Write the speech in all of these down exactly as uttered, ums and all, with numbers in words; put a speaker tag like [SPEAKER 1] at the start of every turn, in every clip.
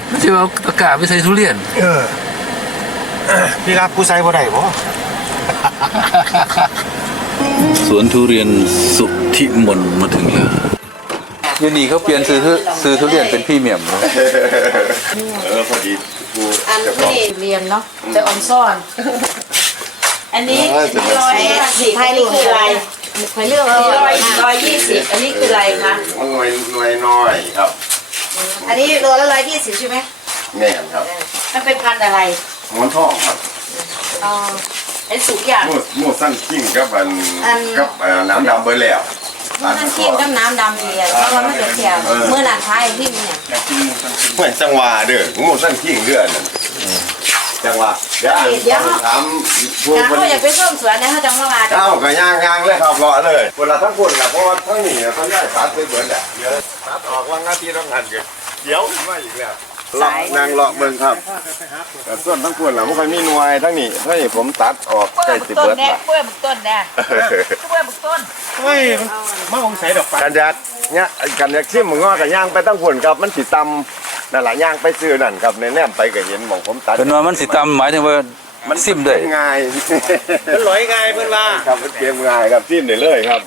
[SPEAKER 1] ไม่ใช่ว่าตะกร้าไปใส่ทุเรียน
[SPEAKER 2] เออพี่รับผู้ใส่บ่ได้บ่
[SPEAKER 1] สวนทุเรียนสุทธิมนมาถึงแล้วยูนี่เขาเปลี่ยนซื้อซื้อทุเรียนเป็นพรีเมียมเลย
[SPEAKER 3] เออพอดีกู
[SPEAKER 4] อันนี้เรียนเนาะจะออนซ่อนอันนี้ร้อยสี่ไทยนี่คืออะไรคอยเลือกร้อยร้อยยี่สิบอันนี้คืออะไรคะ
[SPEAKER 3] หน่วยหน่วยน้อยครับ
[SPEAKER 4] อันนี้โลละร้อยยี่สิบใช่ไหม
[SPEAKER 3] แม่ครับ
[SPEAKER 4] มันเป็นพันธุ์อะไร
[SPEAKER 3] หมอนทองครับ
[SPEAKER 4] อ๋อไอ้สุกอย่าง
[SPEAKER 3] หมดหมดสั้นกิ้งกับอันกับน้ำดำเบอร์แล้ว
[SPEAKER 4] มันขี้กับน้ำดำเนี่ยเพราะว่ามันจะแข็งเมื่อหลานท้ายที่เนี่ย
[SPEAKER 3] เหมือนจังหวะเด้อหมดสั้นกิ้งเดือนจังหวะเดี๋ยวอ่านถาม
[SPEAKER 4] พวกคนอยากไปเพิ่มสวนนะเขาจังหวะ
[SPEAKER 3] เอ้าก็ย่างย่างเลยครับรอเลยเวลาทั้งคนนะเพราะว่าทั้งนี้เขาได้สารไปเหมือนแหละเดี๋ยวสารออกว่างาทีต้องหันกันเดี๋ยวไม่อีกแล้วเลาะนางเลาะเบิ่งครับแต่ส่วนทั้งคนล่ะพวกใครมีหน่วยทั้งนี้ทั้งนี้ผมตัดออกใกล้สิบเบิร์ดละ
[SPEAKER 4] เปื่อยบุกต้นแน่เปื่อยบุกต้น
[SPEAKER 2] เฮ้ยมันองใส่ดอกปั
[SPEAKER 3] กันยักเนี่ยกันยักชิมมึงงอกับย่างไปตั้งคนครับมันสีตำนั่นแหละย่างไปซื้อนั่นครับในแนมไปก็เห็นมองผมตัด
[SPEAKER 1] เป็นว่ามันสีตำหมายถึงว่ามันซิมได้
[SPEAKER 3] ง่าย
[SPEAKER 2] มันลอยง่ายเพื่อนว่า
[SPEAKER 3] ครับมันเกมง่ายครับซิมได้เลยครับ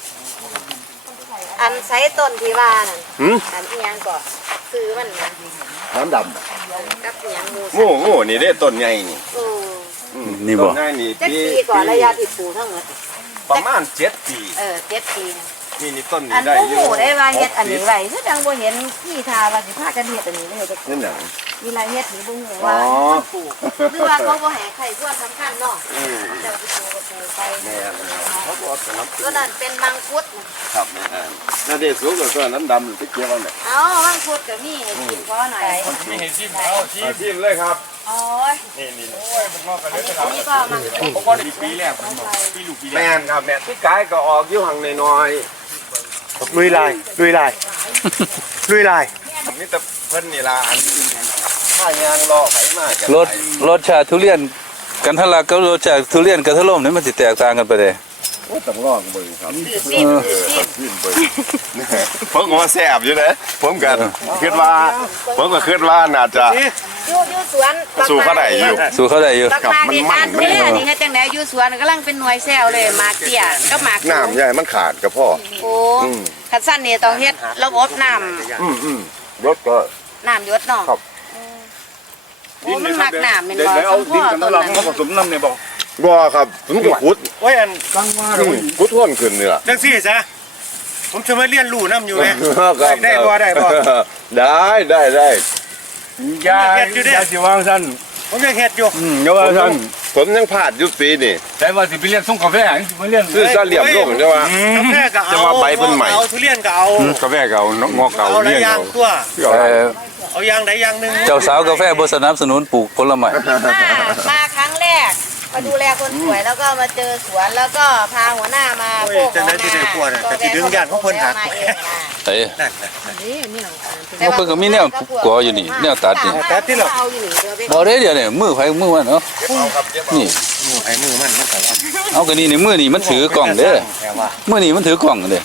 [SPEAKER 4] อันไซต้นที่ว่านั่นอันเอียงก่อนซื้อมัน
[SPEAKER 3] น้ำด
[SPEAKER 4] ำกับเอียง
[SPEAKER 3] งูงูงูนี่ได้ต้นใหญ่นี่
[SPEAKER 1] นี่บ่
[SPEAKER 3] ต้นใหญ่นี่
[SPEAKER 4] ปีก่อนระยะที่ปลูกทั้งหมด
[SPEAKER 3] ประมาณเจ็ดปี
[SPEAKER 4] เออเจ็ดปี
[SPEAKER 3] นี่นี่ต้น
[SPEAKER 4] นี้ได้อยู่อันได้ว่าเฮ็ดอันนี้ไว้คือจังบ่เห็นพี่ทาว่าสิพากันเฮ็ดอันนี้เลย
[SPEAKER 3] นี่หนัง
[SPEAKER 4] มีรายเฮ็ดนี่บ่ฮู้ว่าปลูกหรือว่าเขาบ่ให้ใครส่วนสำคัญเนาะเจ้าสิปลูกก็ไปแม่เขาบอกว่าน้ำตัวนั้นเป็นมังคุด
[SPEAKER 3] ครับแม่น่าได้สูงกว่าตัวน้ำดำที่เกี่ยวกันเนี่ย
[SPEAKER 4] เอ้ามังคุดก็มีให้กินพอหน่อย
[SPEAKER 2] มีให้ชิมเอาชิม
[SPEAKER 3] ชิมเลยครับ
[SPEAKER 4] โอ้ย
[SPEAKER 3] นี่นี่
[SPEAKER 2] โอ้ยมันงอกกันเลย
[SPEAKER 4] อันนี้ก็มังคุด
[SPEAKER 2] ผมก็ปีแรกผมบอกปีลูกปีแรก
[SPEAKER 3] แม่นครับแม่ที่กายก็ออกอยู่ห่างน้อย
[SPEAKER 2] ลุยลายลุยลายลุยลาย
[SPEAKER 3] นี่แต่เพิ่นนี่ละอันข้ายางรอไฟมาก
[SPEAKER 1] รสรสชาติทุเรียนกันทะลักกับรสชาติทุเรียนกันทะล่มนี่มันสิแตกต่างกันไปเลย
[SPEAKER 3] โอ้ต้องลองเบิ่งครับซิมซิมเบิ่งผมก็ว่าแซ่บอยู่นะผมกันคิดว่าผมก็คิดว่าน่าจะ
[SPEAKER 4] อยู่อยู่สวน
[SPEAKER 3] สู้เขาได้อยู่
[SPEAKER 1] สู้เขาได้อยู่
[SPEAKER 4] กับมันมันนี่นี่เฮ็ดจังได๋อยู่สวนกำลังเป็นหน่วยแซวเลยหมากเตี้ยกับหมาก
[SPEAKER 3] น้ำใหญ่มันขาดกับพ่อ
[SPEAKER 4] โอ้คันสั้นนี่ต้องเฮ็ดระบบน้ำ
[SPEAKER 3] อืมอืมรถก็
[SPEAKER 4] น้ำหยดเนาะครับโอ้มันมักน้ำแม่นบ่
[SPEAKER 2] เอาดินกันแล้วเราผสมน้ำเนี่ยบ่
[SPEAKER 3] บ่ครับผมก็ขุด
[SPEAKER 2] โอ้ยอันตั้งว่า
[SPEAKER 3] ขุดท่วนขึ้นนี่ล่ะ
[SPEAKER 2] จังซี่ซะผมจะมาเรียนรู้น้ำอยู่ไงได้บ่ได้บ่
[SPEAKER 3] ได้ได้ได้
[SPEAKER 2] ยาเฮ็ดอยู่เด้ยาสิวางซั่นผมยังเฮ็ดอยู่
[SPEAKER 3] อืมอย่าว่าซั่นผมยังพลาดอยู่ปีนี่
[SPEAKER 2] แต่ว่าสิไปเรียนส่งกาแฟมาเรียน
[SPEAKER 3] ซื้อซะเหลี่ยมลงใช่ป่ะ
[SPEAKER 2] กาแฟก็เอา
[SPEAKER 3] จะมาใบเพิ่นใหม่
[SPEAKER 2] เอาทุเรียนก็เอา
[SPEAKER 3] กาแฟก็เอางอกเก่า
[SPEAKER 2] เรียนเอาตัวเอาอย่างใดอย่างนึง
[SPEAKER 1] เจ้าสาวกาแฟบ่สนับสนุนปลูกผลไม้
[SPEAKER 4] มาครั้งแรกมาดูแลคนป่วยแล้วก็มาเจอสวนแล้วก็พาหัวหน้ามา
[SPEAKER 2] โอ้ยจะได้ที่ได้ปวดแต่ที่ดึงญาติของเพิ่นหัก
[SPEAKER 1] เอ้ยเขาเพิ่นก็มีแนวก่ออยู่นี่แนวตัดนี่
[SPEAKER 2] ตัดที่เรา
[SPEAKER 1] บ่ได้เดี๋ยวนี่มือไผมือมันเนาะนี่
[SPEAKER 2] มือไผมือมันมันก็
[SPEAKER 1] เอาก็นี่นี่มือนี่มันถือกล่องเด้อมือนี่มันถือกล่องเด้อ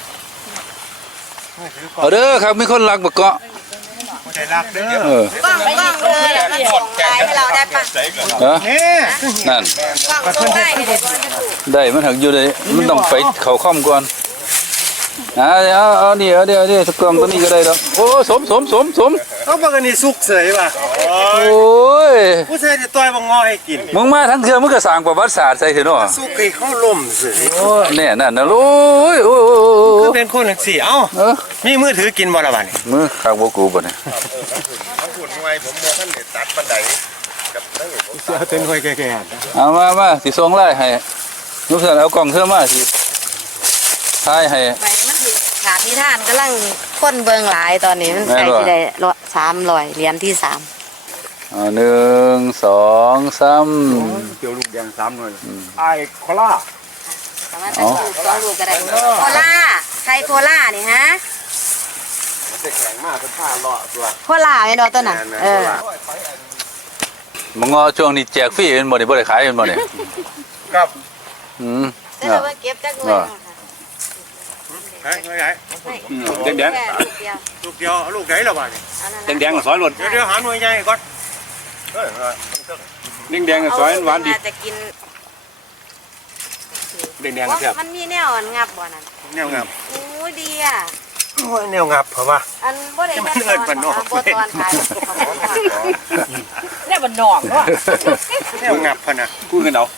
[SPEAKER 1] เอาเด้อครับมีคนรักบ่เกาะ
[SPEAKER 2] ใจรักเด้อ
[SPEAKER 4] เออกล้องกล้องเลยแล้วมันส่งไลน์ให้เราได้ปะ
[SPEAKER 1] เออนั่น
[SPEAKER 4] ได้
[SPEAKER 1] ได้มันหักอยู่เลยมันต้องไปเข้าค่อมก่อนอ่าเอาเอานี่เอาเดี๋ยวเดี๋ยวกล่องตัวนี้ก็ได้แล้วโอ้สมสมสมสม
[SPEAKER 2] เขาบอกกันนี่สุกเสยว่ะ
[SPEAKER 1] โอ้ย
[SPEAKER 2] ผู้ชายจะต่อยบังงอให้กิน
[SPEAKER 1] มึงมาทั้งเทือมึงก็สร้างประวัติศาสตร์ใส่เถอะเนาะ
[SPEAKER 2] สุกให้เขาล่มเสย
[SPEAKER 1] โอ้เนี่ยนั่นนะโอ้ยโอ้ย
[SPEAKER 2] คือเป็นคนหนึ่งสี่เอ้ามีมือถือกินบ่ละบ้านี่
[SPEAKER 1] มือข้าวโบกูบ่เนี่ย
[SPEAKER 3] พูดไว้ผมบอกท่านเด็ดตัดปันไดกับนั่งผม
[SPEAKER 2] ตัดเป็นห้อยแก่
[SPEAKER 1] ๆเอามามาสิส่งไล่ให้ลูกเสือเอากล่องเสื้อมาสิท้ายให้
[SPEAKER 4] ขาดนิทานกำลังค้นเบิงหลายตอนนี้มันใส่ที่ใดสามร้อยเหรียญที่สาม
[SPEAKER 1] อ่าหนึ่งสองสาม
[SPEAKER 2] เกี่ยวลูกแดงสามหน่อยไอ้โคล่า
[SPEAKER 4] สามารถจะลูกสองลูกก็ได้โคล่าใครโคล่านี่ฮะ
[SPEAKER 3] มันจะแข็งมากเป็นผ้าเลาะตัว
[SPEAKER 4] โคล่าไอ้ดอกต้นน่ะเออ
[SPEAKER 1] มังงอช่วงนี้แจกฟรีเป็นบ่ได้บ่ได้ขายเป็นบ่เนี่ย
[SPEAKER 3] ครับ
[SPEAKER 1] อืม
[SPEAKER 4] แต่ว่าเก็บจักหน่อย
[SPEAKER 2] ฮะไม่ใหญ่
[SPEAKER 5] แดงแดง
[SPEAKER 2] ลูกเดียวเอาลูกไหนละบ้านี่
[SPEAKER 5] แดงแดงกับซอยหล่น
[SPEAKER 2] เดี๋ยวเดี๋ยวหาหน่วยใหญ่ก่อน
[SPEAKER 3] เฮ้ย
[SPEAKER 5] แดงแดงกับซอยหวานดี
[SPEAKER 6] จะกิน
[SPEAKER 5] แดงแดงกับแซ่บ
[SPEAKER 6] มันมีแนวอันงับบ่นั่น
[SPEAKER 2] แนวงับ
[SPEAKER 6] โอ้ยดีอ่ะ
[SPEAKER 2] โอ้ยแนวงับเพราะว่า
[SPEAKER 6] อันบ่ได้
[SPEAKER 2] มัน
[SPEAKER 6] แค่
[SPEAKER 2] เอิ้น
[SPEAKER 6] ต
[SPEAKER 2] บ้านนอก
[SPEAKER 6] บ่ตอนขายเขาบ่ตอน
[SPEAKER 4] เนี่ยมันนอกเนาะ
[SPEAKER 2] แนวงับพะนะ
[SPEAKER 5] พูดกันเอา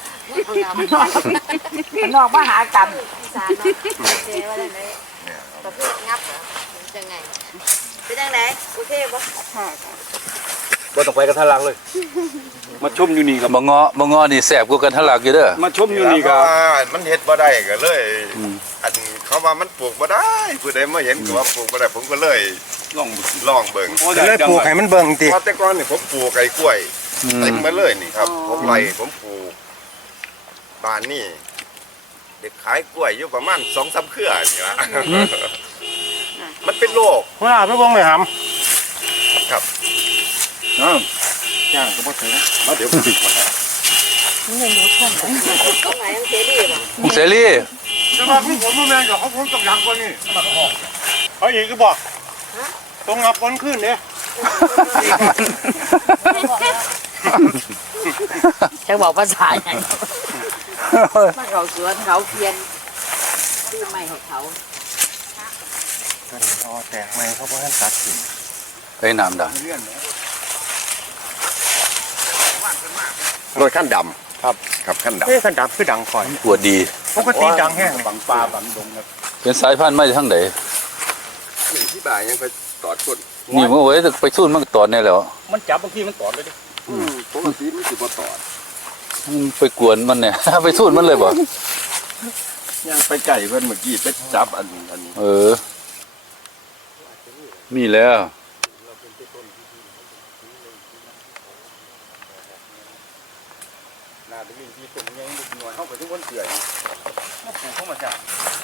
[SPEAKER 4] มันนอกมหากรรม
[SPEAKER 6] อีสานเนาะเจว่าจังได๋ประเภทงับเหรอมันจังไงเป็นจังได๋โอเคบ่
[SPEAKER 5] บ่ต้องไปกันทะลักเลย มาชมอยู่นี่กับ
[SPEAKER 1] บ่งอบ่งอนี่แซ่บกว่ากันทะลักอยู่เด้อ
[SPEAKER 5] มาชมอยู่นี่กับ
[SPEAKER 3] มันเฮ็ดบ่ได้ก็เลย
[SPEAKER 1] อืม
[SPEAKER 3] อันเขาว่ามันปลูกบ่ได้ผู้ใดมาเห็นก็ว่าปลูกบ่ได้ผมก็เลย
[SPEAKER 5] ลองดู
[SPEAKER 3] ลองเบิ่ง
[SPEAKER 5] โอ้
[SPEAKER 2] เลยปลูกให้มันเบิ่งติ
[SPEAKER 3] เพราะแต่ก่อนนี่ผมปลูกไอ้กล้วย
[SPEAKER 1] อืม
[SPEAKER 3] เต็มมาเลยนี่ครับ ผมไร่ผมปลูกบ้านนี่เด็กขายกล้วยอยู่ประมาณสองสามเครือนี่ละมันเป็นโรค
[SPEAKER 2] ว่าไปบ่งไม่ห
[SPEAKER 3] ครับ
[SPEAKER 5] อ้าว
[SPEAKER 2] ำย่างก็บ่ถึง
[SPEAKER 3] มาเดี๋ยวผมติดมา
[SPEAKER 6] ตรงไหนยังเสรีบ่
[SPEAKER 1] เสรี
[SPEAKER 2] แต่ว่าของผมบ่แม่นกับของผมต้องยังกว่านี้เอาอีกก็บอกต้องงับวันขึ้นเนี่ย
[SPEAKER 4] จะบอกภาษาอย่างมาเขาสวนเขาเพียนซื้อใหม่ให้เขา
[SPEAKER 2] อ๋อแตกใหม่เขาบ่ทันตัดสิ
[SPEAKER 1] ไปน้ำดัง
[SPEAKER 3] รถขั้นดำครับครับขั้นดำ
[SPEAKER 2] เอ้ยคันดับคือดังคอย
[SPEAKER 1] ปวดดี
[SPEAKER 2] ปกติดังแห้ง
[SPEAKER 5] ฝังปลาฝังดงครับ
[SPEAKER 1] เป็นสายพันธุ์มาจากทางใด
[SPEAKER 3] หนึ่งที่บ่ายยังไปตอดคน
[SPEAKER 1] นี่เมื่อไว้ไปสู้มันก็ตอดแน่แล้ว
[SPEAKER 5] มันจับบางทีมันตอดเลยดิ
[SPEAKER 3] ปกติมันสิบ่ตอด
[SPEAKER 1] มันไปกวนมันเนี่ย ไปสู้มันเลยบ่
[SPEAKER 3] ยังไปไก่เพิ่นเมื่อกี้ไปจับอันอันนี้
[SPEAKER 1] เออ มีแล้ว
[SPEAKER 5] น่าจะมีที่ตรงยังบุกหน่วยเข้าไปทุกคนเสื่อยมาปลูกเข้ามาจาก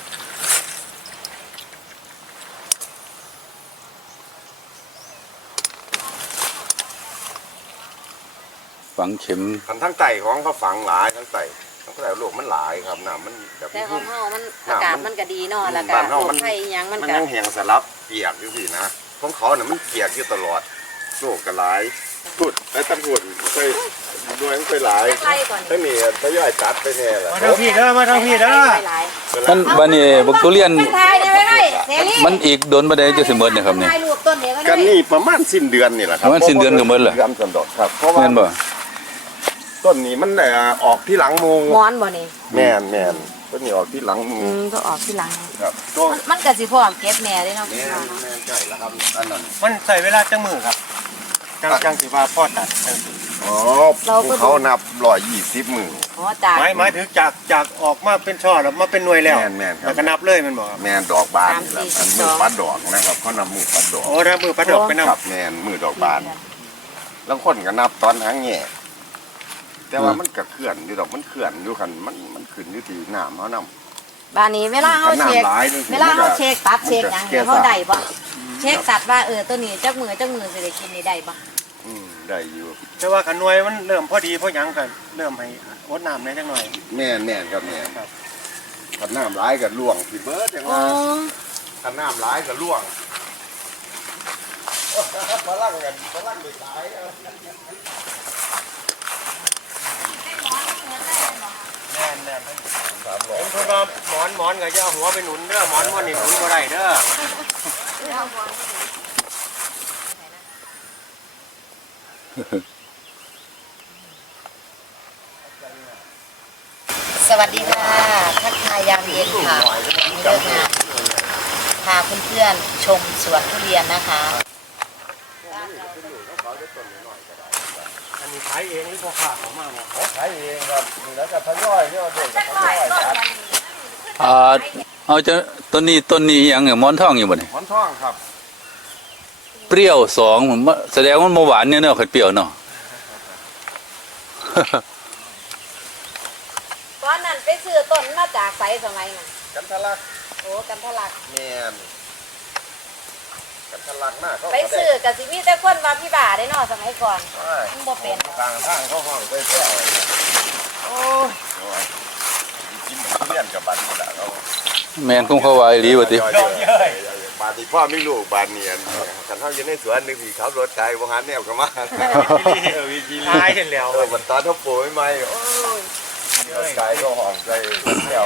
[SPEAKER 1] ฝังเข็ม
[SPEAKER 3] อันทั้งไต่ของเขาฝังหลายทั้งไต่ทั้งไต่โลกมันหลายครับน้ำมันแบบ
[SPEAKER 6] แต่ของเฮามันอากาศมันก็ดีเนาะแล้วก็
[SPEAKER 3] บ้าน
[SPEAKER 6] โร
[SPEAKER 3] เฮา
[SPEAKER 6] ค
[SPEAKER 3] มัน
[SPEAKER 6] ภัยอิหยังมัน
[SPEAKER 3] มัน
[SPEAKER 6] ก็
[SPEAKER 3] ยังแห้งสลับเปียกอยู่พี่นะของเขาน่ะมันเปียกอยู่ตลอดโรคก็หลายพูดไอ้ตำรวจไปด้วยมันไปหลาย
[SPEAKER 6] ไล่ก่อน
[SPEAKER 3] ทั้งนี้ทยอยตัดไปแน่แหละ
[SPEAKER 2] มาทางพี่เด้อมาทางพี่เด้อ
[SPEAKER 6] หลาย
[SPEAKER 1] มันบัดนี้บักทุเรียน
[SPEAKER 6] ๆทายได้ไว้เสรี
[SPEAKER 1] มันอีกโดนบ่ได้จะสิหมดเนี่ยครับนี่
[SPEAKER 6] ถ่ายรูปต้นเดียวก็
[SPEAKER 3] กั
[SPEAKER 6] ได้
[SPEAKER 3] นนี่ประมาณสิ้นเดือนนี่แหละครั
[SPEAKER 1] ประมาณสิ้นเดือนก็หมดเหรอ
[SPEAKER 3] เดือนสันดอกครับเพราะว่า
[SPEAKER 1] แม่นบ่
[SPEAKER 3] ต้นนี้มันเอ่อออกที่หลังมุง
[SPEAKER 6] หมอนบ่นี่
[SPEAKER 3] แม่นแม่นต้นนี้ออกที่หลังมุง
[SPEAKER 6] อืมก็ออกที่หลัง
[SPEAKER 3] ครับต้น
[SPEAKER 6] มันก็สิพร้อมเก็บแม่ได้เนาะ
[SPEAKER 3] แม่นแม่นใช่แล้วครับอันนั้น
[SPEAKER 2] มันใส่เวลาจังมือครับจังจังสิว่าพ่อตัดจังสิ
[SPEAKER 3] อ๋อเขานับร้อยยี่สิบมือ
[SPEAKER 6] อ๋อจาก
[SPEAKER 2] หมายหมายถึงจากจากออกมาเป็นช่อแล้วมาเป็นหน่วยแล้ว
[SPEAKER 3] แม่นแม่นครับ
[SPEAKER 2] แล้วก็นับเลยมันบอกครับ
[SPEAKER 3] แม่นดอกบานนี่แหละอันมือปัดดอกนะครับเขานับมือปัดดอก
[SPEAKER 2] โอ้ถ้ามือพัดดอกไปนำ
[SPEAKER 3] ครับแม่นมือดอกบาน แล้วคนก็นับตอนหางแง่แต่ว่ามันก็เคลื่อนอยู่ดอกมันเคลื่อนอยู่คันมันมันขึ้นอยู่ที่น้ำเขานำ
[SPEAKER 6] บ้านนี้เวลาเฮาเช็ค
[SPEAKER 3] น้ำหลายนี่
[SPEAKER 6] เวลาเฮาเช็คตัดเช็คหยัง
[SPEAKER 3] แก้
[SPEAKER 6] เฮา
[SPEAKER 3] สา
[SPEAKER 6] ได้บ่เช็คตัดว่าเออตัวนี้จักมือจักมือสิได้กินนี่ได้บ่
[SPEAKER 3] อืมได้อยู่
[SPEAKER 2] แต่ว่าขันหน่วยมันเริ่มพอดีพอหยังกันเริ่มให้วดน้ำในจังหน่อย
[SPEAKER 3] แม่นแม่นครับแม่น
[SPEAKER 2] ครับ
[SPEAKER 3] ขันน้ำร้ายกับล่วงพี่เบิร์ดจัง
[SPEAKER 6] อ๋อ
[SPEAKER 3] ว่าขันน้ำร้ายกับล่วงมาลั่งกันมาลั่งไปขายเอา
[SPEAKER 2] แน่นแน่น
[SPEAKER 3] สามร้อย
[SPEAKER 2] ผมพูดว่าหมอนหมอนก็จะเอาหัวไปหนุนเด้อหมอนมันนี่หนุนบ่ได้เด้อ
[SPEAKER 6] สวัสดีค่ะทักทายยามเย็นค่ะเลิกงานพาเพื่อนๆชมสวนทุเรียนนะคะ
[SPEAKER 2] อันนี้ขายเองหรือพ่อค้าเขามาบ่
[SPEAKER 3] เขาขายเองครับนี่แล้วก็ทยอยเนี่ยเด็กก็ทยอยจัด
[SPEAKER 1] อ่าเอาจะต้นนี้ต้นนี้หยังเนี่ยหมอนทองอยู่บ่นี่
[SPEAKER 3] หมอนทองครับ
[SPEAKER 1] เปรี้ยวสองผมว่าแสดงว่ามันบ่หวานเนี่ยเนาะขัดเปรี้ยวเนาะ
[SPEAKER 6] ตอนนั้นไปซื้อต้นมาจากไสสมัยนั้น
[SPEAKER 3] กันทะลัก
[SPEAKER 6] โอ้กันทะลัก
[SPEAKER 3] แม่นกันทะลักหน้าเขา
[SPEAKER 6] ไปซื้อกับสิมีแต่คนว่าพี่บ่าได้เนาะสมัยก่อน
[SPEAKER 3] ใช่
[SPEAKER 6] มันบ่เป็น
[SPEAKER 3] ทางทางเขาห้องไปแก้วโอ้ยกินทุเรียนกับบันนี่แหละเขา
[SPEAKER 1] แม่นคงเขาว่าอีหลีว่าติ
[SPEAKER 3] บาดนี้พ่อไม่ลูกบาดเนียนคันเฮาอยู่ในสวนนึงพี่ขับรถไกลบ่หันแนวก็มา
[SPEAKER 2] ตายเห็นแล้ว
[SPEAKER 3] เออมันตอนเฮาปลูกใหม่ๆโอ้ยรถไกลก็ห้องใจแล้ว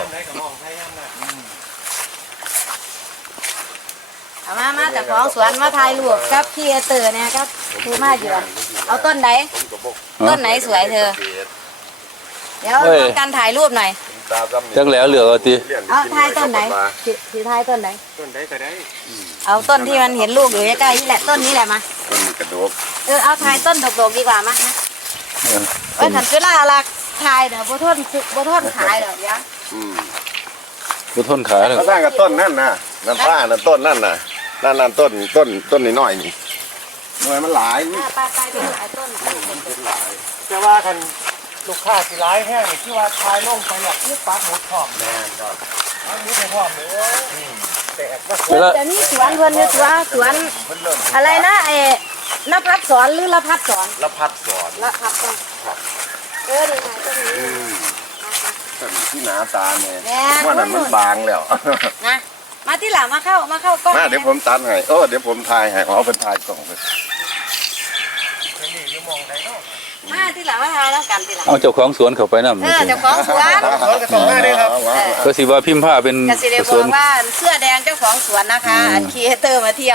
[SPEAKER 6] เอามามาจากของสวนมาถ่ายรูปกับพี่เตอร์เนี่ยครับคือมาอยู่เอาต้นไหนต้นไหนสวยเธอ เดี๋ยวทำการถ่ายรูปหน่อย
[SPEAKER 1] จักแล้วเหลือเอาติ
[SPEAKER 6] เอาถ่ายต้นไหนถือถือถ่ายต้นไหน
[SPEAKER 2] ต้นใดก็ได้
[SPEAKER 6] เอาต้นที่มันเห็นลูกอยู่ใกล้ๆนี่แหละต้นนี้แหละมา
[SPEAKER 3] ต้นกระโดก
[SPEAKER 6] เออเอาถ่ายต้นดกๆดีกว่ามานะ
[SPEAKER 1] เออ
[SPEAKER 6] เอ้ยขันเวลาลักถ่ายเดี๋ยวบ่ทนบ่ทนขายเดี๋ยวเดี๋ยว
[SPEAKER 3] อืม
[SPEAKER 1] บ่ทนขาแล้ว
[SPEAKER 3] เขาสร้างกับต้นนั่นน่ะนั่นป้านั่นต้นนั่นน่ะนั่นนั่นต้นต้นต้นน้อยๆนี่หน่วยมันหลายนี่
[SPEAKER 6] อ่าไปไปไปถ่ายต้น
[SPEAKER 2] แต่ว่าคันลูกค้าสิร้ายแห้งนี่ที่ว่าทายลงไปอยากพูดปากหมดพร้อม
[SPEAKER 3] แม่นครับ
[SPEAKER 2] อันนี้ไปพร้อมเลยแต่ว่า
[SPEAKER 1] เวลา
[SPEAKER 6] เดี๋ยวนี้สวนเพิ่นคือสวนสวนอะไรนะไอ้นภัสสอนหรือละพัดสอน
[SPEAKER 3] ละพัดสอน
[SPEAKER 6] ละพัดสอนเออดีถ่ายต้นนี้
[SPEAKER 3] ต้นที่หนาตาเนี่ย
[SPEAKER 6] แม่
[SPEAKER 3] ว่านั่นมันบางแล้ว
[SPEAKER 6] นะมาที่หลังมาเข้ามาเข้ากล้อง
[SPEAKER 3] มาเดี๋ยวผมตัดให้เออเดี๋ยวผมถ่ายให้เอาเป็นถ่ายกล่องเลย
[SPEAKER 2] นี่อยู่มองไหนเนาะ
[SPEAKER 6] มาที่หลังมาถ่ายแล้วกันที่หลัง
[SPEAKER 1] เอาเจ้าของสวนเข้าไปนำ
[SPEAKER 6] เออเจ้าของสวน
[SPEAKER 2] เขาก็ต้องมาได้ครับ
[SPEAKER 1] ก็สิว่าพิมพ์ผ้าเป็น
[SPEAKER 6] กสิเดบ
[SPEAKER 1] ส
[SPEAKER 6] อ
[SPEAKER 1] วน
[SPEAKER 6] กว่าเสื้อแดงเจ้าของสวนนะคะอันครีเอเตอร์มาเที่ยว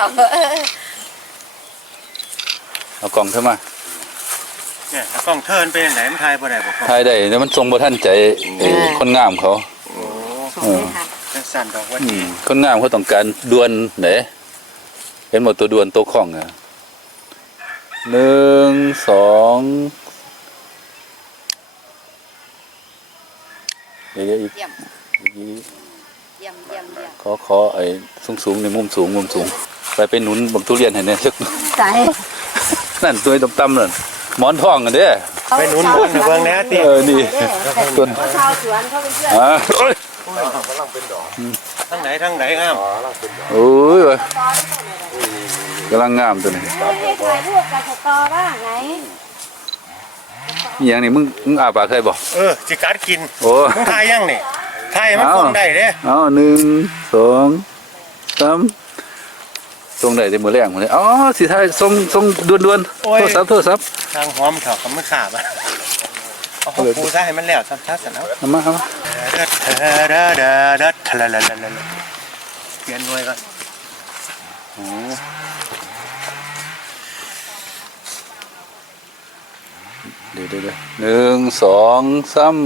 [SPEAKER 1] เอากล่องเข้ามา
[SPEAKER 2] เนี่ยกล้องเทิร์นไปไหนมันทายบ่ได้บ่กล้อง
[SPEAKER 1] ถ่ายได้แต่มันทรงบ่ทันใจเอ่อคนงามเขา
[SPEAKER 2] โอ้
[SPEAKER 1] เออ
[SPEAKER 2] จังสั่นดอกว่า
[SPEAKER 1] อืมคนงามเขาต้องการดวนเด้เห็นหมดตัวดวนตัวข้องอ่ะหนึ่งสองเดี๋ยวๆอีก
[SPEAKER 6] เยี่ยม
[SPEAKER 1] อีก
[SPEAKER 6] เยี่ยมเยี่ยมเยี่ยม
[SPEAKER 1] ขอขอไอ้สูงๆในมุมสูงมุมสูงไปเป็นหนุนบักทุเรียนให้แหน่สัก
[SPEAKER 6] ใส่
[SPEAKER 1] นั่นตัวต่ำๆนั่นหมอนทองกันเด้อ
[SPEAKER 2] ไปหนุนบนเบื้องแน่ติ
[SPEAKER 1] เออนี่ต้น
[SPEAKER 6] ชาวสวนเขาเป็นเพื่อน
[SPEAKER 1] อ่าโอ้ย
[SPEAKER 3] กำลังเป็นดอก
[SPEAKER 2] ทั้งไหนทั้งไหนงาม
[SPEAKER 3] อ๋อกำลังเป็นดอก
[SPEAKER 1] โอ้ยเว้ยกำลังงามตัวนี้
[SPEAKER 6] เฮ้ยให้ถ่ายรูปกับสตอบ้างไง
[SPEAKER 1] อหย่างนี้มึงมึงอาปากเคยบอก
[SPEAKER 2] เออสิกัดกิน
[SPEAKER 1] โอ้
[SPEAKER 2] มึงทายยังนี่ทายมันคงได้เด้
[SPEAKER 1] เอาหนึ่งสองสามทรงได้แต่มือแรงหมดเลยอ๋อสิท้ายทรงทรงด่วนด่วนๆโทษซับโทษซับ
[SPEAKER 2] ทางหอมเถาะกับมันขาบอ่ะเอาของปูซะให้มันแล้วซ้ำๆซะเนาะ
[SPEAKER 1] เอามาเอามา
[SPEAKER 2] เด้อเด้อเด้อเด้อเด้อทะละละละละเปลี่ยนหน่วยก่อน
[SPEAKER 1] โอ้เดี๋ยวเดี๋ยวเดี๋ยวหนึ่งสองสาม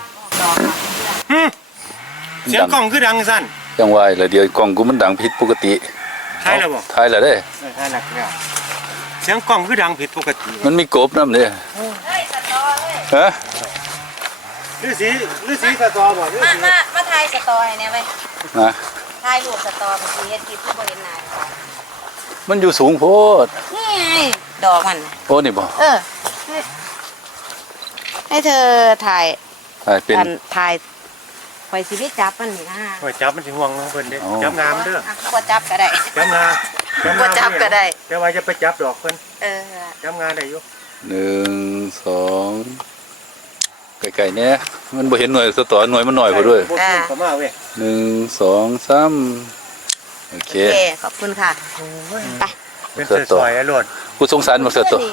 [SPEAKER 2] เสียงกล้องคือดังสั่น
[SPEAKER 1] จังหวะแล้วเดี๋ยวกล้องกูมันดังผิดปกติ
[SPEAKER 2] ทายแล้วบ่
[SPEAKER 1] ทายแล้วเด้
[SPEAKER 2] เออทายแล้วแล้วเสียงกล้องคือดังผิดปกติ
[SPEAKER 1] มันมีกบน้ำเด้
[SPEAKER 6] เฮ้ยสตอเลย
[SPEAKER 1] ฮะ
[SPEAKER 2] ฤาษีฤาษีสะตอบ่ฤา
[SPEAKER 6] มา
[SPEAKER 2] ษี
[SPEAKER 6] มามาถ่ายสตอให้เนี่ยไป
[SPEAKER 1] นะ
[SPEAKER 6] ถ่ายรูปสตอเมื่อกี้เฮ็ดคลิปที่บ่เห็นหน้า
[SPEAKER 1] มันอยู่สูงโพด
[SPEAKER 6] นี่ไงดอกมัน
[SPEAKER 1] โอ้นี่บ่
[SPEAKER 6] เออให้ให้เธอถ่าย
[SPEAKER 1] ถ่ายเป็น
[SPEAKER 6] อันถ่ายไฟชีวิตจับมันนี่นะ
[SPEAKER 2] โอ้ยจับมันสิห่วงเนาะเพิ่นเด้
[SPEAKER 1] อ๋อ
[SPEAKER 2] จับงามเด้อ
[SPEAKER 6] อ่ะบ่จับก็ได้
[SPEAKER 2] จับงา
[SPEAKER 6] บ่จับก็ได้
[SPEAKER 2] แต่ว่าจะไปจับดอกเพิ่น
[SPEAKER 6] เออ
[SPEAKER 2] จับงาได้อยู่
[SPEAKER 1] หนึ่งสองไก่ๆเนี่ยมันบ่เห็นหน่วยสตอหน่วยมันหน่อยกว่าด้วย
[SPEAKER 2] บ่พูดเข้ามาเว้ย
[SPEAKER 1] หนึ่งสองสามโอเค
[SPEAKER 6] โอเคขอบคุณค่ะไป
[SPEAKER 2] เป็นสวยๆอะโลด
[SPEAKER 1] กูสงสารมันเสือตัว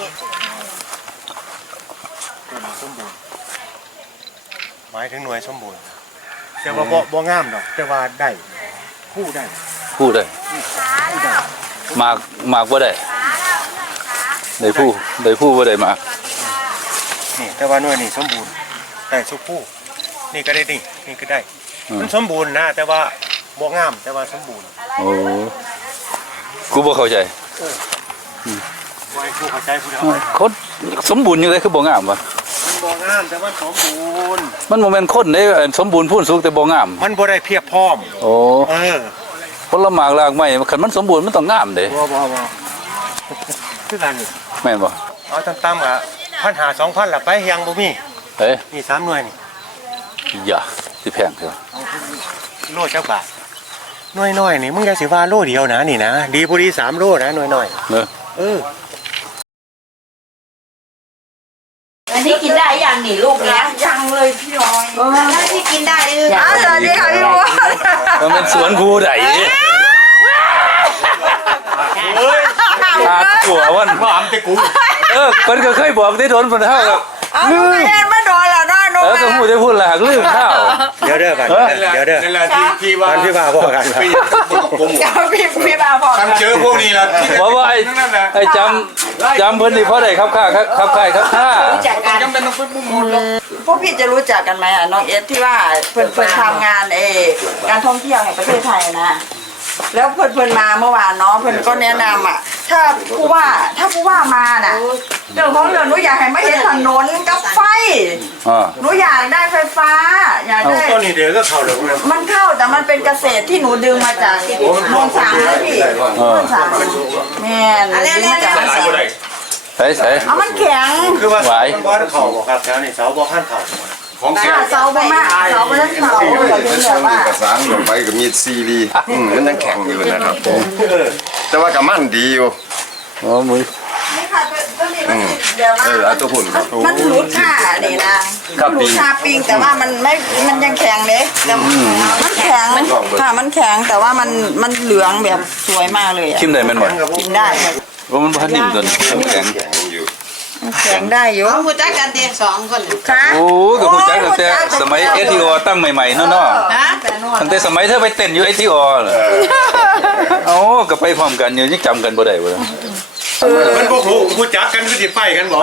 [SPEAKER 2] สมบูรณ์หมายถึงหน่วยสมบูรณ์แต่ว่าบ่บ่งามดอกแต่ว่าได้คู่ได้
[SPEAKER 1] พูดได้มากมากว่าได้ได้ผู้ได้ผู้ว่าได้มาก
[SPEAKER 2] นี่แต่ว่าหน่วยนี่สมบูรณ์ได้สุกคู่นี่ก็ได้นี่นี่ก็ได้ มันสมบูรณ์นะแต่ว่าบ่งามแต่ว่าสมบูรณ์
[SPEAKER 1] โอ้กูบ่เข้าใจ
[SPEAKER 2] ไว้ผู้เข้าใจผู้เดียว
[SPEAKER 1] คนสมบูรณ์ยังไงคือบ่งามวะ
[SPEAKER 2] มันบ่งามแต่ว่าสมบูรณ์
[SPEAKER 1] มันโมเมนต์คนเด้สมบูรณ์พูนสุกแต่บ่งาม
[SPEAKER 2] มันบ่ได้เพียบพร้อม
[SPEAKER 1] โอ้
[SPEAKER 2] เออ
[SPEAKER 1] ผลหมากรากไม้คันมันสมบูรณ์มันต้องงามเด้
[SPEAKER 2] บ่บ่บ่คือกันนี่
[SPEAKER 1] แม่นบ่
[SPEAKER 2] เอาต่ำๆอ่ะพันหาสองพันละไปยังบ่มี
[SPEAKER 1] เอ้ย
[SPEAKER 2] นี่สามหน่วยนี่
[SPEAKER 1] อย่าสิแพงเถอะ
[SPEAKER 2] โลจักบาทหน่วยน้อยนี่มึงอย่าสิว่าโลเดียวนะนี่นะดีพอดีสามโลนะหน่วยน้อย
[SPEAKER 1] เนอะ
[SPEAKER 2] เออ
[SPEAKER 6] ไอ้
[SPEAKER 4] นนี้กินได้ยังนี่ลูกเนี้ย
[SPEAKER 6] ยังเลยพี่น้อยถ้าที่กินได้คือ
[SPEAKER 1] อ้าวสวัสดีค่ะพี่บัวมันเป็นสวนภูไดขาดหัววัน
[SPEAKER 2] ว่าอันจะกู
[SPEAKER 1] เออคนก็เคยบอกได้โดนคนเท่ากับ
[SPEAKER 6] เอาหนูไม่เห็นมาโดนแล้วเนาะหนู
[SPEAKER 1] เออก็พูดได้พูดหลากลืมข้าว
[SPEAKER 2] เดี๋ยวเด้อกันเดี๋ยวเด้อ
[SPEAKER 3] นั่นแหละที่ที่ว่า
[SPEAKER 2] วันพี่บ่าวบอกกัน
[SPEAKER 3] ปีผม
[SPEAKER 6] เดี๋ยวพี่พี่บาบอก
[SPEAKER 3] คันเจอพวกนี้ละที่
[SPEAKER 1] เพราะว่าไอ้ไอ้จำจำเพิ่นนี่เพราะได้ครับข้าครับครับค่ายครับข้า
[SPEAKER 6] จากการ
[SPEAKER 3] จำเป็นต้องไปมุ่งมุ่งลง
[SPEAKER 6] พวกพี่จะรู้จักกันไหมอ่ะน้องเอสที่ว่าเพิ่นเพิ่นทำงานเออการท่องเที่ยวแห่งประเทศไทยนะ แล้วเพิ่นเพิ่นมาเมื่อวานเนาะเพิ่นก็แนะนำอ่ะถ้าผู้ว่าถ้าผู้ว่ามาน่ะเรื่องของเรื่องหนูอยากให้มาเห็นถนนกับไฟ
[SPEAKER 1] อ่า
[SPEAKER 6] หนูอยากได้ไฟฟ้าอยากได้
[SPEAKER 2] ต้นนี้เดี๋ยวก็เข้าเลยนะ
[SPEAKER 6] มันเข้าแต่มันเป็นเกษตรที่หนูดึงมาจากโนนสามนะพี่โนนสามแม่นดึงมาจากโนนสาม
[SPEAKER 1] ใส่ใส่
[SPEAKER 6] เอามันแข็ง
[SPEAKER 2] คือว่ามันบ้านเข่าบอกครับแถวนี้เสาบ่ขั้นเข่า
[SPEAKER 3] ของแก
[SPEAKER 6] ถ้าเสาบ่มากเสาบ่ทันเสาก็ถึงแบบว่า
[SPEAKER 3] กระสังลงไปก็มีซีรีมันยังแข็งอยู่นะครับแต่ว่ากับมันดีอยู่
[SPEAKER 1] อ๋อมือ
[SPEAKER 6] นี่ค่ะตัวนี้มันเดี๋ยวว่า
[SPEAKER 3] เออเอาตัวหุ่นครับ
[SPEAKER 6] มันหลุดค่ะนี่นะมันหลุดคาปิงแต่ว่ามันไม่มันยังแข็งเลยแต่มันแข็งค่ะมันแข็งแต่ว่ามันมันเหลืองแบบสวยมากเลย
[SPEAKER 1] คิมได้แม่นบ่
[SPEAKER 6] กินได้
[SPEAKER 1] ว่ามันพันนิ่มตัวนี้แข็ง
[SPEAKER 3] แข็งอยู่
[SPEAKER 6] แข็งได้อยู่
[SPEAKER 4] เอาผู้จัดการเตียงสองคน
[SPEAKER 6] ค่ะ
[SPEAKER 1] โอ้กับผู้จักตั้งแต่สมัยเอทีโอตั้งใหม่ๆเนาะเนาะ
[SPEAKER 4] ฮะ
[SPEAKER 1] ตั้งแต่สมัยเธอไปเต้นอยู่เอทีโอเหรอเอ้าก็ไปพร้อมกันอยู่ยังจำกันบ่ได้บ่
[SPEAKER 2] มันพวกผู้ผู้จักกันคือสิไฟกันบอก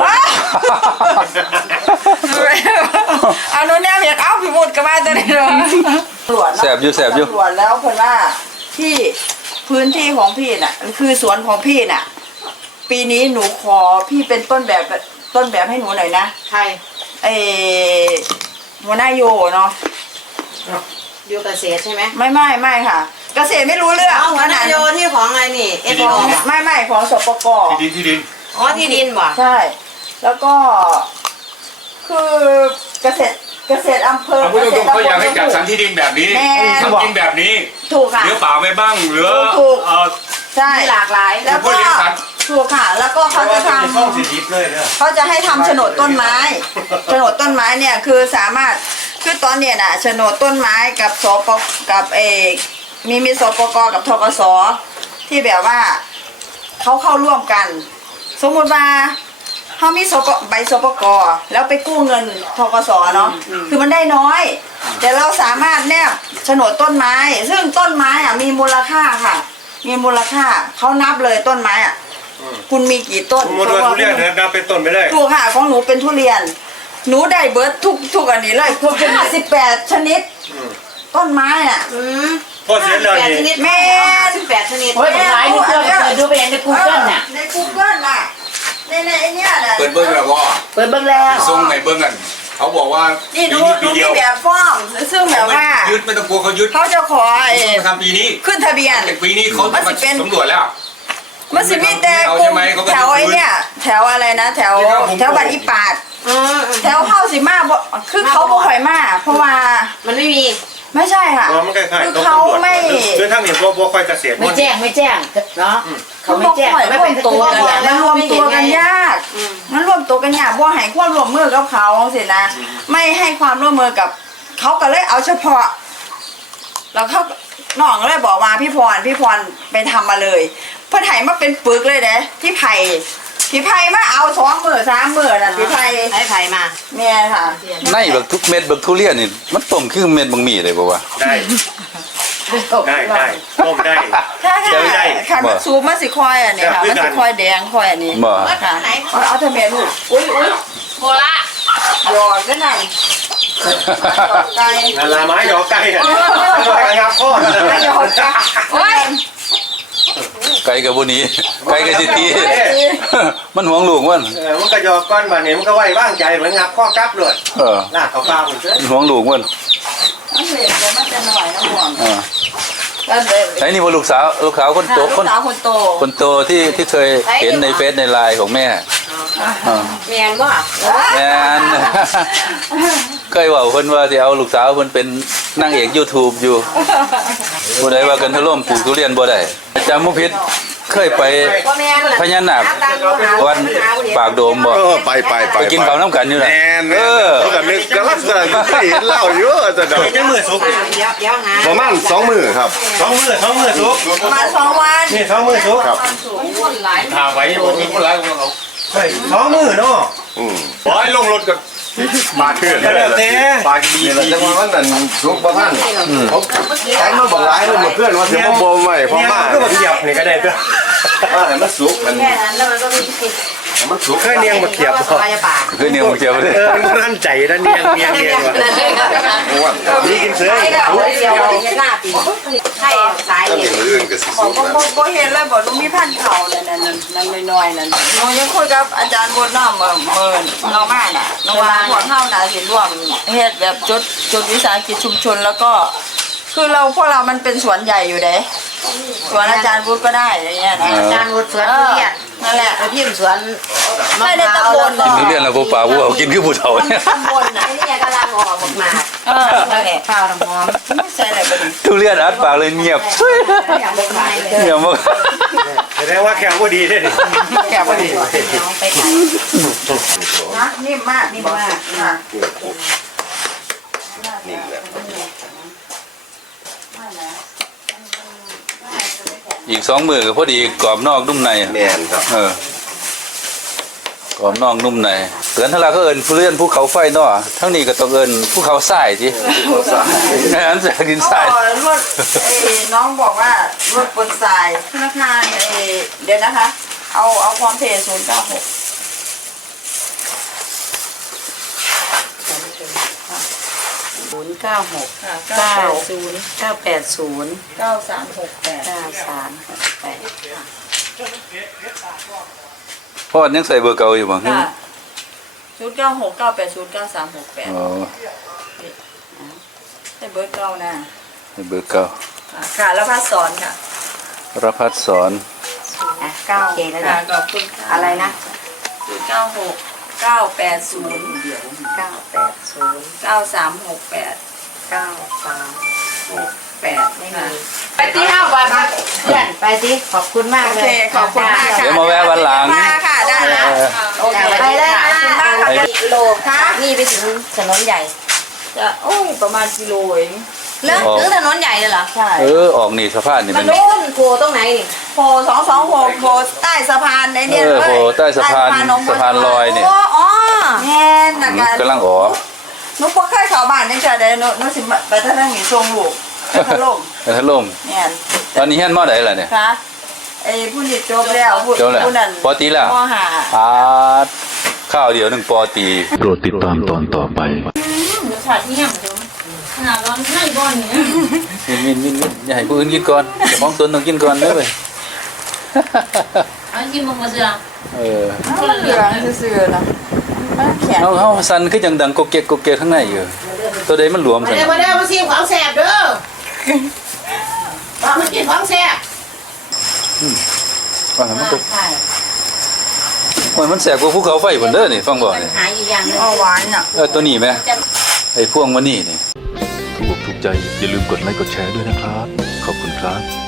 [SPEAKER 6] เอาโน่นเนี่ยอยากเอาพี่บุตรก็มาตัวนี้เลยตรวจ
[SPEAKER 1] แสบอยู่แสบอยู่
[SPEAKER 6] ตรวจแล้วเพิ่นว่าที่พื้นที่ของพี่น่ะคือสวนของพี่น่ะ ปีนี้หนูขอพี่เป็นต้นแบบต้นแบบให้หนูหน่อยนะ
[SPEAKER 4] ใคร
[SPEAKER 6] เออหัวหน้าโยเนาะ
[SPEAKER 4] อยู่เกษตรใช่ไหม
[SPEAKER 6] ไม่ไม่ไม่ค่ะ เกษตรไม่รู้เรื่อง
[SPEAKER 4] เอาหัวหน้าโยที่ของอะไรนี่เอ็น
[SPEAKER 6] ข
[SPEAKER 4] อ
[SPEAKER 6] องไม่ไม่ของสปก
[SPEAKER 2] ที่ดินที่ดิน
[SPEAKER 4] อ๋อที่ดินบ่
[SPEAKER 6] ใช่ แล้วก็ คือเกษตรเกษตรอำเภอ
[SPEAKER 3] เอาพูดตรงๆเขาอยากให้จัดสรรที่ดินแบบนี้ทำกินแบบนี้
[SPEAKER 6] ถูกค่ะ
[SPEAKER 3] เหลือเปล่าไม่บ้างเหลือ
[SPEAKER 6] ถูก
[SPEAKER 3] เอ่อ
[SPEAKER 6] ใช่
[SPEAKER 4] มีหลากหลาย
[SPEAKER 6] แล้วก็ถูกค่ะ แล้วก็เขาจะท
[SPEAKER 2] ช่องสิทิพเลยเนี่ย
[SPEAKER 6] ำเขาจะให้ทำโฉนดต้นไม้ โฉนดต้นไม้เนี่ยคือสามารถคือตอนเนี้ยน่ะโฉนดต้นไม้กับสปกับเอกมีมีสปกกับทกสที่แบบว่าเขาเข้าร่วมกัน สมมุติว่าเขามีสปใบสปกแล้วไปกู้เงินทกสเนาะคือมันได้น้อย แต่เราสามารถแนบโฉนดต้นไม้ ซึ่งต้นไม้อ่ะมีมูลค่าค่ะ มีมูลค่าเขานับเลยต้นไม้อ่ะคุณมีกี่ต้น
[SPEAKER 2] สมมติว่าทุเรียนนะนับเป็นต้นไปเลย
[SPEAKER 6] ถูกค่ะของหนูเป็นทุเรียน หนูได้เบิร์ดทุกทุกอันนี้เลยคือห้าสิบแปดชนิด ต้นไม้อ่ะ
[SPEAKER 4] อืม
[SPEAKER 2] พอเสร็จแล้ว
[SPEAKER 4] แปดช
[SPEAKER 2] นี่
[SPEAKER 4] นิด
[SPEAKER 6] แม่
[SPEAKER 4] สิบแปดชนิด
[SPEAKER 7] โอ้ยหลายนี่เพื่อนเปิดดูไปในกูเกิลน่ะ
[SPEAKER 6] ในกูเกิลน่ะในในไอเนี้ยน่ะ
[SPEAKER 3] เปิดเบิ้งแล้วว่า
[SPEAKER 7] เปิดเบิ่งแล้ว
[SPEAKER 3] ส่งให้เบิ้งกัน เขาบอกว่า
[SPEAKER 6] นี่
[SPEAKER 3] ปี
[SPEAKER 6] ดู
[SPEAKER 3] นี้
[SPEAKER 6] ดู
[SPEAKER 3] ปีเดี
[SPEAKER 6] มี
[SPEAKER 3] ยว
[SPEAKER 6] แบบฟอร์มซึ่งแบบว่า
[SPEAKER 3] ยึดไม่ต้องกลัวเขายึด
[SPEAKER 6] เขาจะขอไอ้
[SPEAKER 3] ทำปีนี้
[SPEAKER 6] ขึ้นทะเบียน
[SPEAKER 3] แต่ปีนี้เขา
[SPEAKER 6] มัน
[SPEAKER 3] มา
[SPEAKER 6] สิเป็น
[SPEAKER 3] สำรวจแล้ว
[SPEAKER 6] มันสิมีแต่
[SPEAKER 3] เอา
[SPEAKER 6] ก
[SPEAKER 3] ใช่
[SPEAKER 6] ลุ่ม
[SPEAKER 3] ไหมเขาก็
[SPEAKER 6] แถวไอ้เนี่ยแถวอะไรนะแถว
[SPEAKER 3] ที่ว่าผม
[SPEAKER 6] แถวบัตรอีปาด
[SPEAKER 4] อืม
[SPEAKER 6] แถวเข้าสิมาบ่คือเขาบ่ค่อยมาเพราะว่า
[SPEAKER 4] มันไม่มี
[SPEAKER 6] ไม่ใช่ค่ะ
[SPEAKER 2] อ๋อมันคล้าย
[SPEAKER 6] คือ
[SPEAKER 2] ๆต้อง
[SPEAKER 6] เขา
[SPEAKER 2] ตำรวจ
[SPEAKER 6] ไม่
[SPEAKER 2] คือทั้งนี้พวกพวกค่อยเกษตร
[SPEAKER 7] ไม่แจ้งไม่แจ้งเนาะเขาไม่แจ้ง
[SPEAKER 6] ค่อย
[SPEAKER 7] ไม่
[SPEAKER 6] รว
[SPEAKER 7] เป็
[SPEAKER 6] ม
[SPEAKER 7] น
[SPEAKER 6] ตั
[SPEAKER 7] ตัว ว
[SPEAKER 6] กัน
[SPEAKER 7] อย่าง
[SPEAKER 6] มันรวมตัวกันยาก
[SPEAKER 4] อืม
[SPEAKER 6] มันรวมตัวกันยากบ่ให้ความร่วมมือกับเขาสินะ ไม่ให้ความร่วมมือกับเขาก็เลยเอาเฉพาะแล้วเขาน้องก็เลยบอกมาพี่พรพี่พรไปทำมาเลยเพื่อไถมาเป็นปึกเลยเด้พี่ไผ่พี่ไผ่มาเอาสองมือสามมือน่ะพี่ไผ่
[SPEAKER 4] ไอ้ไผ่มา
[SPEAKER 6] แม่ค่ะ
[SPEAKER 1] ในบักทุกเม็ดบักทุเรียนนี่มันต้มคือเม็ดบางมีเลยบ่วะ
[SPEAKER 2] ได้ได้ได้ต้มได้
[SPEAKER 6] ถ้า
[SPEAKER 2] เดี๋ยวได้
[SPEAKER 6] ค่ะค่ะมันสูบมันสิคอยอันนี้ค่ะ
[SPEAKER 2] เดี๋
[SPEAKER 6] มั
[SPEAKER 2] ย
[SPEAKER 6] น
[SPEAKER 2] วด้
[SPEAKER 6] สิ
[SPEAKER 2] วยกัน
[SPEAKER 6] คอยแดงคอยอันนี้
[SPEAKER 1] บ่
[SPEAKER 6] ค่ะเอาเอาทะเบียนลูกอุ้ยอุ้ย
[SPEAKER 4] โคราช
[SPEAKER 6] หยอดกันนั่นหยอดไก่
[SPEAKER 2] งานลาไม้หยอกไก่อะงับข้อ
[SPEAKER 6] ไม่หยอดไก่โอ้ย
[SPEAKER 1] ไก่กับบ่หนี้ไก่กับสิตีมันหวงลูกมัน
[SPEAKER 2] เออมันก็หยอกก้อนบาเนี่ยมันก็ไหวว่างใจเหมือนงับข้อกลับเลย
[SPEAKER 1] เออ
[SPEAKER 2] ลากเขาปลาเหมือนเดิม
[SPEAKER 1] มันหวงลูกมัน
[SPEAKER 6] มันเหลวแต่มันจะหน่อยนะห่วง
[SPEAKER 1] เออ
[SPEAKER 6] แล้วเด็ก
[SPEAKER 1] ไอ้นี่บ่ลูกสาวลูกสาวคนโต
[SPEAKER 6] ลู
[SPEAKER 1] คน
[SPEAKER 6] กสาวคนโต
[SPEAKER 1] คนโตที่ที่เคยเห็นในเฟซในไลน์ของแม่อ่า
[SPEAKER 4] เมียนบ่
[SPEAKER 1] แม่น เคยเว่าเพิ่นว่าสิเอาลูกสาวเพิ่นเป็นนางเอก YouTube อยู่ผู้ใดว่ากันทะล่มปลูกทุเรียนบ่ได้จำบ่ผิดเคยไปพญานาควัดปากโดมบ่
[SPEAKER 3] เออไปไปไป
[SPEAKER 1] ไปกินข้าวน้ำกันอยู่
[SPEAKER 3] แม
[SPEAKER 1] น่ะ
[SPEAKER 3] น
[SPEAKER 1] เออ
[SPEAKER 3] เขากันนึกกำลังจะเห็นเหล้าเยอะจะเดา
[SPEAKER 2] จะมือสุก
[SPEAKER 3] ประมาณสองมือครับ
[SPEAKER 2] สองมือสองมือสุก
[SPEAKER 6] มาสองวัน
[SPEAKER 2] นี่สองมือสุก
[SPEAKER 3] ครับ
[SPEAKER 5] ถามไว้ผมมีคนร้ายของเขา
[SPEAKER 2] เฮ้ยสองมือเนาะ
[SPEAKER 3] อืมบอยลงรถกับมาขึ้น
[SPEAKER 2] ก็แล้วแต่
[SPEAKER 3] ปากดีเลยจังหวะนั้นนั่นสุกประท่านเขาแข่งมาบอกร้ายเลยหมดเพื่อนว่าเสียงโบมไว้พ่อ
[SPEAKER 2] เนี่ย
[SPEAKER 3] มา
[SPEAKER 2] ก็มาเขียบนี่ก็ได้ตัว
[SPEAKER 3] ว่าให้มันสุกมัน
[SPEAKER 4] แค่นั้นแล้วมันก็มีสิทธิ์
[SPEAKER 3] ให้มันสุก
[SPEAKER 2] เคยเนียงมาเขียบบ่
[SPEAKER 4] ไปป่า
[SPEAKER 1] คือเนี่ยผมเขียวไปเลย
[SPEAKER 2] เออมันนั่นใจนะเนียงเนียงเนียงว่ะ
[SPEAKER 3] อ้วน
[SPEAKER 2] นี่กินเสือ
[SPEAKER 4] ไปก็เอาเดียวยังหน้าปีให้สาย
[SPEAKER 3] ถ้า
[SPEAKER 4] เย็
[SPEAKER 3] เป็น
[SPEAKER 4] น
[SPEAKER 3] มืออื่นก็สิ
[SPEAKER 6] บอ
[SPEAKER 3] สุ
[SPEAKER 6] ก
[SPEAKER 3] ก
[SPEAKER 6] บ่
[SPEAKER 3] แล้ว
[SPEAKER 6] บ่บ่เห็นเลยบอกลุงมีพันเข่านั่นนั่นนั่นนั่นน้อยๆนั่นหนูยังคุยกับอาจารย์บนน้ำเมื่อเมื่อน้องมาน่ะน้องว่าพวกเฮาน่ะสิร่วมเฮ็ดแบบจดจดวิสาหกิจชุมชนแล้วก็ คือเราพวกเรามันเป็นสวนใหญ่อยู่เด้สวนอาจารย์บุญก็ได้อย่างเงี้ยนะ
[SPEAKER 7] จานวุฒิสวนทุเรียน
[SPEAKER 6] นั่นแหละ
[SPEAKER 7] ไปพิมพ์สวน
[SPEAKER 6] ไม่ได้ตำบล
[SPEAKER 1] กินทุเรียนแล้วพวกป่าพวกเอากินคือผู้เฒ่าเนี่ย
[SPEAKER 7] ตำบลน่ะไอ้นี่กำลังออกหมาก
[SPEAKER 6] เออนั่นแหละ
[SPEAKER 7] ข้าวน้ำหอม
[SPEAKER 6] ใช่เลยบ่ดี
[SPEAKER 1] ทุเรียนอัดปากเลยเงียบ
[SPEAKER 7] อย่างบกไม้เลย
[SPEAKER 1] เงียบมาก
[SPEAKER 2] แสดงว่าแขวบ่ดีเด้ดิแขวบ่ดี
[SPEAKER 7] น้องไปขาย
[SPEAKER 6] นะนิ่มมากนิ่มมากค่ะ
[SPEAKER 3] นี่แหละ
[SPEAKER 1] อีกสองมือก็พอดีกรอบนอกนุ่มใน
[SPEAKER 3] แมนครับ
[SPEAKER 1] เออกรอบนอกนุ่มในเตือนทาราก็เอินทุเรียนภูเขาไฟเนาะทั้งนี้ก็ต้องเอินภูเขาทรายทีงั้นจะกินทราย
[SPEAKER 6] อ๋อรถเอ้น้องบอกว่ารถบนทรายธนาคารเอ้เดี๋ยวนะคะ เอาเอาความเพย์ศูนย์เก้าหก
[SPEAKER 7] ศูนย์เก้าหก
[SPEAKER 6] เก้า
[SPEAKER 7] เก้าศูนย์เก้าแปดศูนย์
[SPEAKER 6] เก้าสามหกแปด
[SPEAKER 7] เก้าสามหกแปด
[SPEAKER 1] เพราะอันยังใส่เบอร์เก่าอยู่บ้าง
[SPEAKER 6] ค่ะศูนย์เก้าหกเก้าแปดศูนย์เก้าสามหกแปด
[SPEAKER 1] อ๋อ
[SPEAKER 6] ใช่เบอร์เก้านะ
[SPEAKER 1] ใส่เบอร์เก่า
[SPEAKER 6] ค่ะค่ะแล้วพัดสอนค่ะ
[SPEAKER 1] รพัฒน์สอน
[SPEAKER 7] อ่ะเก้าโอเคแล้ว
[SPEAKER 6] ค่ะ
[SPEAKER 7] นะ
[SPEAKER 6] ขอบคุณค่ะ
[SPEAKER 7] อะไรนะ
[SPEAKER 6] ศูนย์เก้าหกเก้าแปดศูนย์
[SPEAKER 7] เก้าแปดศูนย์
[SPEAKER 6] เก้าสามหกแปด
[SPEAKER 7] เก้าสาม
[SPEAKER 6] หกแปด
[SPEAKER 7] ไม่
[SPEAKER 6] ค่ะ
[SPEAKER 7] มีไปที่ห้าวันเพื่อนไปที่ขอบคุณมาก
[SPEAKER 6] โอ
[SPEAKER 7] เล
[SPEAKER 6] เค
[SPEAKER 7] ย
[SPEAKER 6] ขอบคุณมากค่ะ
[SPEAKER 1] เดี๋ยวมาแวะวันหลัง
[SPEAKER 6] มาค่ะได้นะ
[SPEAKER 1] เออ
[SPEAKER 6] โอเค
[SPEAKER 7] ไปได้นะ
[SPEAKER 6] ขอบคุณมากค่ะ
[SPEAKER 7] กิโลค่ะนี่ไปถึงถนนใหญ่
[SPEAKER 6] จะโอ้ยประมาณกิโลเอง
[SPEAKER 7] เลิกถึงถนนใหญ่เลยเหรอ
[SPEAKER 6] ใช่
[SPEAKER 1] เออออกนี่สะพานนี่
[SPEAKER 7] มั
[SPEAKER 1] มัน น
[SPEAKER 7] นู่นโผล่ตรงไหนนี่
[SPEAKER 6] โพสองสองหกโพใต้สะพานไอ้เนี่ย
[SPEAKER 1] เออ
[SPEAKER 6] เลย
[SPEAKER 1] โผล่ใต้สะพาน
[SPEAKER 6] ใต้หองบัว
[SPEAKER 1] สะพานลอยเนี่ย
[SPEAKER 7] โอ้อ๋อ
[SPEAKER 6] แม่นนะกัน
[SPEAKER 1] กำลังออก
[SPEAKER 6] หนุ๊กบ่เคยเข้าบ้านจังซี่เด้อหนุหนุสิมาไปทางนั้นนี่ส่งลูกไปทะลง
[SPEAKER 1] แต่ถ้าล่ม
[SPEAKER 6] แม่น
[SPEAKER 1] ตอนนี้เฮียนมอไหนล่ะเนี่ย
[SPEAKER 6] ค่ะไอ้ผู้นี่จบแล้วผู้
[SPEAKER 1] จบแล้ว
[SPEAKER 6] ผู้นั้น
[SPEAKER 1] ปอตีแล้ว
[SPEAKER 6] มห้า
[SPEAKER 1] อาดข้าวเดียวหนึ่งปอตี
[SPEAKER 8] โปรดติดตามตอนต่อไป
[SPEAKER 4] ขาดที่ยังดูขนาดร้อนให้ก่อนเนี่ย
[SPEAKER 1] มินมินมินมินอย่าให้ผู้อื่นกินก่อนเจ้าของตนต้องกินก่อนเด้อเว้ย
[SPEAKER 4] อันนี้มึงมาเสือ
[SPEAKER 1] เออ
[SPEAKER 6] เหลืองซื่อๆนะมันแข็ง
[SPEAKER 1] เฮาเฮาสั่นคือจังดังกกเกกกกเกกข้างในอยู่ตัวใดมันหลวม
[SPEAKER 7] มา
[SPEAKER 1] ซั่น
[SPEAKER 7] เด้อมาเด้อมาซีของแสบเด้อมากินของแสบ
[SPEAKER 1] ว่ามันก็
[SPEAKER 7] ใช่
[SPEAKER 1] โอ้ยมันแสบกว่าภูเขาไฟพุ่นเด้อนี่ฟังบ่นี่
[SPEAKER 7] หายอีกอย่างนึง
[SPEAKER 6] เอาหวานอ่ะ
[SPEAKER 1] เออตัวนี้แหมไอ้พวงมันนี่นี่
[SPEAKER 8] ถูกอกถูกใจอย่าลืมกดไลค์กดแชร์ด้วยนะครับ ขอบคุณครับ